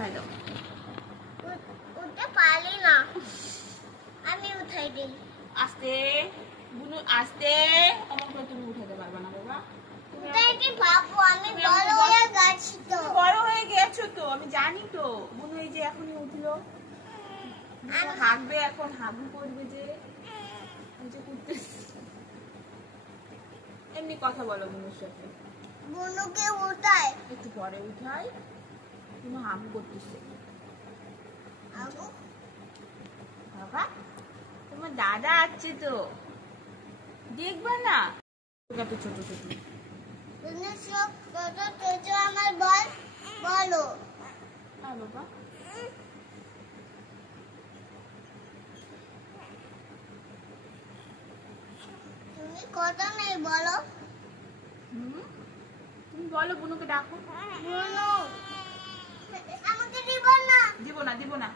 উঠাই দাও। উঠতে পারি না, আমি উঠাই দিই। আস্তে বুনু, আস্তে। অমন করে তুমি উঠাতে পারবে না বাবা। উঠাই কি ভাবো, আমি বড় হয়ে গেছি তো। বড় হয়ে গেছো তো, আমি জানি তো। বুনু এই যে এখনই উঠলো, হাঁকবে এখন, হাগু করবে যে করতেছে। এমনি কথা বলো বুনুর সাথে। বুনুকে উঠাই, একটু পরে উঠাই। তুমি হাগু করতেছে। বাবা তোমার দাদা আছে তো, দেখবা না? কত ছোট ছোট। বুনু সব কত ছোট আমার বল, বলো। হ্যাঁ বাবা। তুমি কথা নেই বলো। তুমি বলো, বুনুকে ডাকো। বুনু, আমাকে দিব না। দিব না, দিব না।